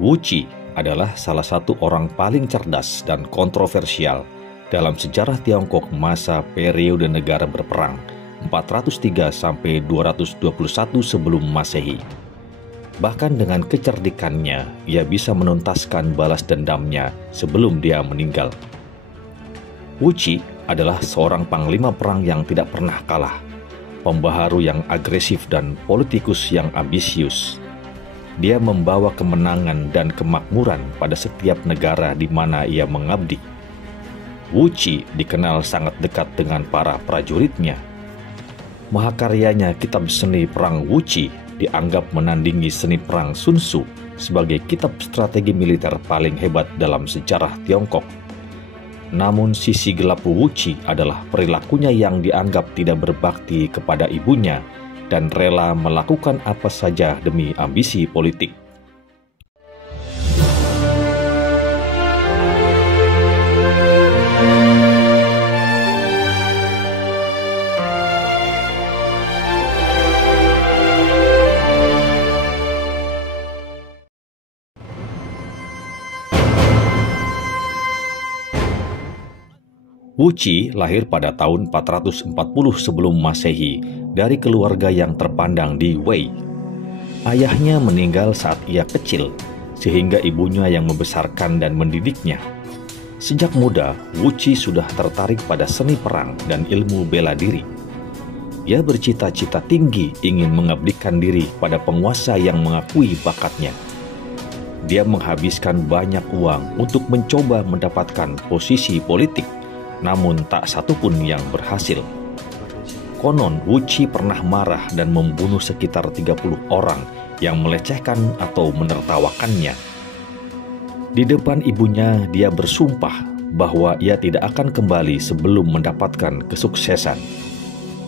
Wu Qi adalah salah satu orang paling cerdas dan kontroversial dalam sejarah Tiongkok masa periode negara berperang 403 sampai 221 sebelum Masehi. Bahkan dengan kecerdikannya, ia bisa menuntaskan balas dendamnya sebelum dia meninggal. Wu Qi adalah seorang panglima perang yang tidak pernah kalah, pembaharu yang agresif dan politikus yang ambisius. Dia membawa kemenangan dan kemakmuran pada setiap negara di mana ia mengabdi. Wu Qi dikenal sangat dekat dengan para prajuritnya. Mahakaryanya Kitab Seni Perang Wu Qi dianggap menandingi seni perang Sun Tzu sebagai kitab strategi militer paling hebat dalam sejarah Tiongkok. Namun sisi gelap Wu Qi adalah perilakunya yang dianggap tidak berbakti kepada ibunya dan rela melakukan apa saja demi ambisi politik. Wu Qi lahir pada tahun 440 sebelum Masehi dari keluarga yang terpandang di Wei. Ayahnya meninggal saat ia kecil, sehingga ibunya yang membesarkan dan mendidiknya. Sejak muda, Wu Qi sudah tertarik pada seni perang dan ilmu bela diri. Ia bercita-cita tinggi ingin mengabdikan diri pada penguasa yang mengakui bakatnya. Dia menghabiskan banyak uang untuk mencoba mendapatkan posisi politik, namun tak satupun yang berhasil. Konon Wu Qi pernah marah dan membunuh sekitar 30 orang yang melecehkan atau menertawakannya. Di depan ibunya dia bersumpah bahwa ia tidak akan kembali sebelum mendapatkan kesuksesan.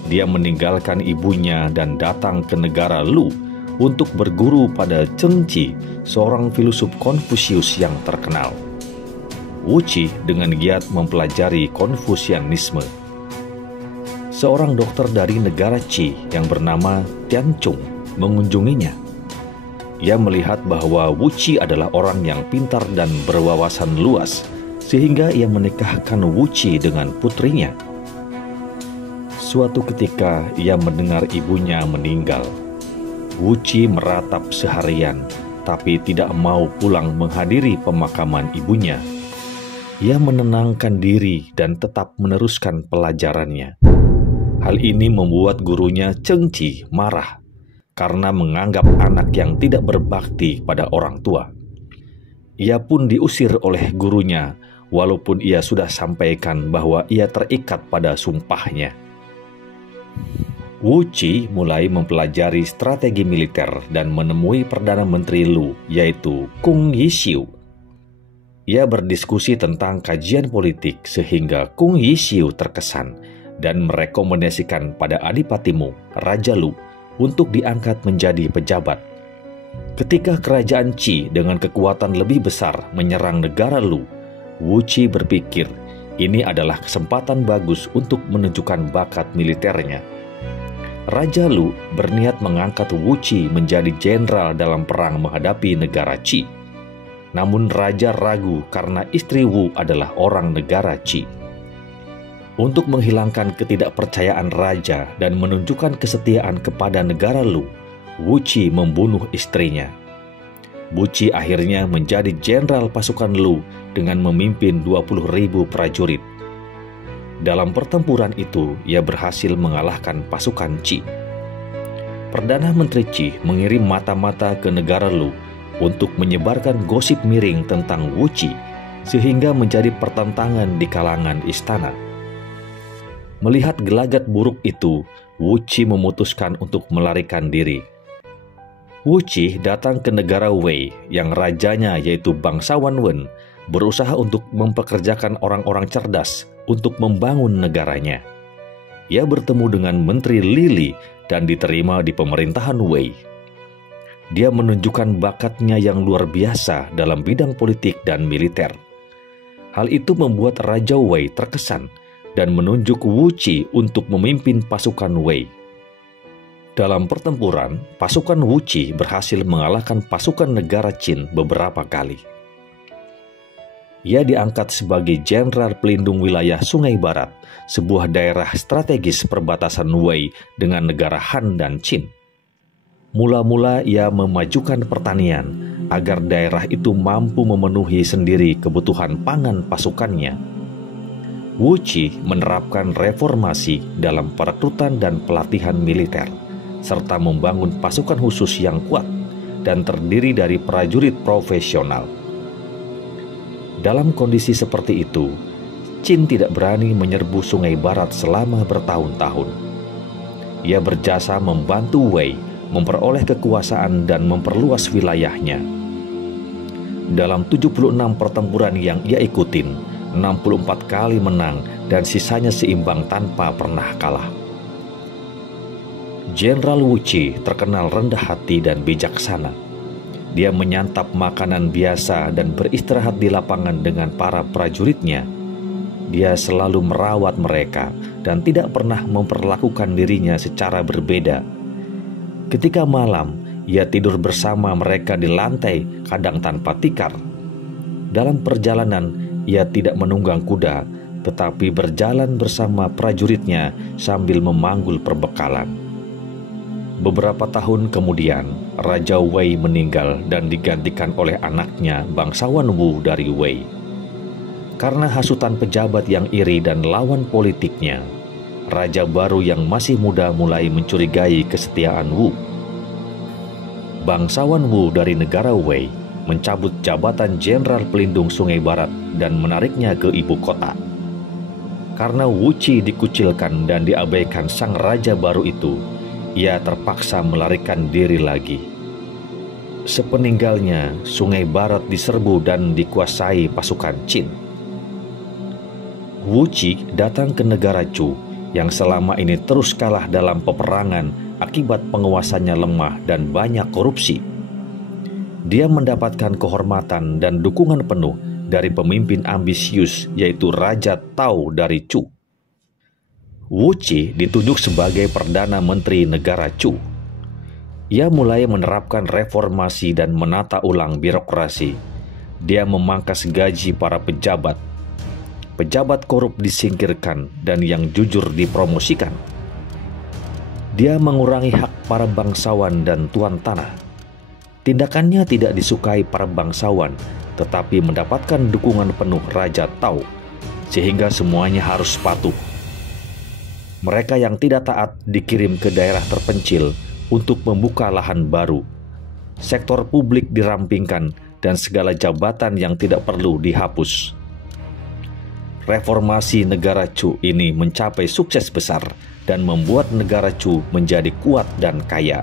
Dia meninggalkan ibunya dan datang ke negara Lu untuk berguru pada Zheng Qi, seorang filosof Konfusius yang terkenal. Wu Qi dengan giat mempelajari Konfusianisme. Seorang dokter dari negara Qi yang bernama Tian Chung mengunjunginya. Ia melihat bahwa Wu Qi adalah orang yang pintar dan berwawasan luas, sehingga ia menikahkan Wu Qi dengan putrinya. Suatu ketika ia mendengar ibunya meninggal. Wu Qi meratap seharian, tapi tidak mau pulang menghadiri pemakaman ibunya. Ia menenangkan diri dan tetap meneruskan pelajarannya. Hal ini membuat gurunya Zheng Qi marah karena menganggap anak yang tidak berbakti pada orang tua. Ia pun diusir oleh gurunya, walaupun ia sudah sampaikan bahwa ia terikat pada sumpahnya. Wu Qi mulai mempelajari strategi militer dan menemui Perdana Menteri Lu, yaitu Kung Yishiu. Ia berdiskusi tentang kajian politik sehingga Kung Yishiu terkesan dan merekomendasikan pada Adipati Mu, Raja Lu, untuk diangkat menjadi pejabat. Ketika kerajaan Qi dengan kekuatan lebih besar menyerang negara Lu, Wu Qi berpikir ini adalah kesempatan bagus untuk menunjukkan bakat militernya. Raja Lu berniat mengangkat Wu Qi menjadi jenderal dalam perang menghadapi negara Qi. Namun raja ragu karena istri Wu adalah orang negara Qi. Untuk menghilangkan ketidakpercayaan raja dan menunjukkan kesetiaan kepada negara Lu, Wu Qi membunuh istrinya. Wu Qi akhirnya menjadi jenderal pasukan Lu dengan memimpin 20.000 prajurit. Dalam pertempuran itu, ia berhasil mengalahkan pasukan Qi. Perdana Menteri Qi mengirim mata-mata ke negara Lu untuk menyebarkan gosip miring tentang Wu Qi, sehingga menjadi pertentangan di kalangan istana. Melihat gelagat buruk itu, Wu Qi memutuskan untuk melarikan diri. Wu Qi datang ke negara Wei yang rajanya yaitu bangsawan Wen berusaha untuk mempekerjakan orang-orang cerdas untuk membangun negaranya. Ia bertemu dengan Menteri Lili dan diterima di pemerintahan Wei. Dia menunjukkan bakatnya yang luar biasa dalam bidang politik dan militer. Hal itu membuat Raja Wei terkesan dan menunjuk Wu Qi untuk memimpin pasukan Wei. Dalam pertempuran, pasukan Wuqi berhasil mengalahkan pasukan negara Qin beberapa kali. Ia diangkat sebagai Jenderal Pelindung Wilayah Sungai Barat, sebuah daerah strategis perbatasan Wei dengan negara Han dan Qin. Mula-mula ia memajukan pertanian agar daerah itu mampu memenuhi sendiri kebutuhan pangan pasukannya. Wuqi menerapkan reformasi dalam perekrutan dan pelatihan militer, serta membangun pasukan khusus yang kuat dan terdiri dari prajurit profesional. Dalam kondisi seperti itu, Qin tidak berani menyerbu Sungai Barat selama bertahun-tahun. Ia berjasa membantu Wei memperoleh kekuasaan dan memperluas wilayahnya. Dalam 76 pertempuran yang ia ikutin, 64 kali menang dan sisanya seimbang tanpa pernah kalah. Jenderal Wuqi terkenal rendah hati dan bijaksana. Dia menyantap makanan biasa dan beristirahat di lapangan dengan para prajuritnya. Dia selalu merawat mereka dan tidak pernah memperlakukan dirinya secara berbeda. Ketika malam, ia tidur bersama mereka di lantai, kadang tanpa tikar. Dalam perjalanan, ia tidak menunggang kuda, tetapi berjalan bersama prajuritnya sambil memanggul perbekalan. Beberapa tahun kemudian, Raja Wei meninggal dan digantikan oleh anaknya, bangsawan Wu dari Wei. Karena hasutan pejabat yang iri dan lawan politiknya, raja baru yang masih muda mulai mencurigai kesetiaan Wu. Bangsawan Wu dari negara Wei mencabut jabatan Jenderal Pelindung Sungai Barat dan menariknya ke ibu kota. Karena Wuqi dikucilkan dan diabaikan sang raja baru itu, ia terpaksa melarikan diri lagi. Sepeninggalnya, Sungai Barat diserbu dan dikuasai pasukan Qin. Wuqi datang ke negara Chu yang selama ini terus kalah dalam peperangan akibat penguasanya lemah dan banyak korupsi. Dia mendapatkan kehormatan dan dukungan penuh dari pemimpin ambisius, yaitu Raja Tao dari Chu. Wuqi ditunjuk sebagai Perdana Menteri negara Chu. Ia mulai menerapkan reformasi dan menata ulang birokrasi. Dia memangkas gaji para pejabat. Pejabat korup disingkirkan dan yang jujur dipromosikan. Dia mengurangi hak para bangsawan dan tuan tanah. Tindakannya tidak disukai para bangsawan, tetapi mendapatkan dukungan penuh Raja Tao, sehingga semuanya harus patuh. Mereka yang tidak taat dikirim ke daerah terpencil untuk membuka lahan baru. Sektor publik dirampingkan dan segala jabatan yang tidak perlu dihapus. Reformasi negara Chu ini mencapai sukses besar dan membuat negara Chu menjadi kuat dan kaya.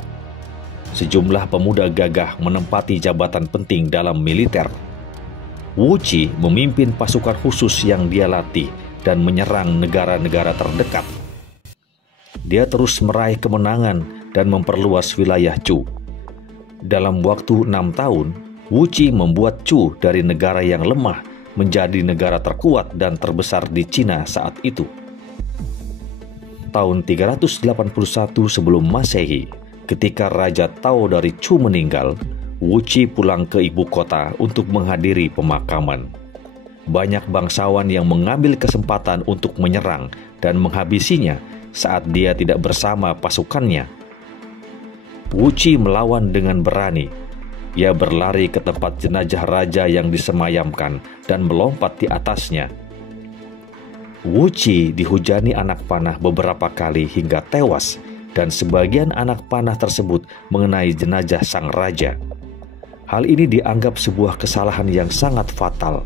Sejumlah pemuda gagah menempati jabatan penting dalam militer. Wuqi memimpin pasukan khusus yang dia latih dan menyerang negara-negara terdekat. Dia terus meraih kemenangan dan memperluas wilayah Chu. Dalam waktu 6 tahun, Wuqi membuat Chu dari negara yang lemah menjadi negara terkuat dan terbesar di Cina saat itu. Tahun 381 sebelum Masehi, ketika Raja Tao dari Chu meninggal, Wuqi pulang ke ibu kota untuk menghadiri pemakaman. Banyak bangsawan yang mengambil kesempatan untuk menyerang dan menghabisinya saat dia tidak bersama pasukannya. Wuqi melawan dengan berani. Ia berlari ke tempat jenazah raja yang disemayamkan dan melompat di atasnya. Wuqi dihujani anak panah beberapa kali hingga tewas, dan sebagian anak panah tersebut mengenai jenazah sang raja. Hal ini dianggap sebuah kesalahan yang sangat fatal.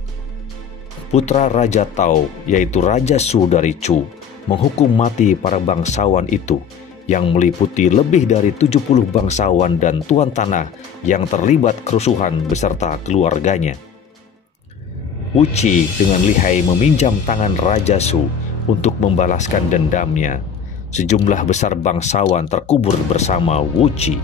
Putra Raja Tao, yaitu Raja Su dari Chu, menghukum mati para bangsawan itu, yang meliputi lebih dari 70 bangsawan dan tuan tanah yang terlibat kerusuhan beserta keluarganya. Wuqi dengan lihai meminjam tangan Raja Su untuk membalaskan dendamnya. Sejumlah besar bangsawan terkubur bersama Wuqi.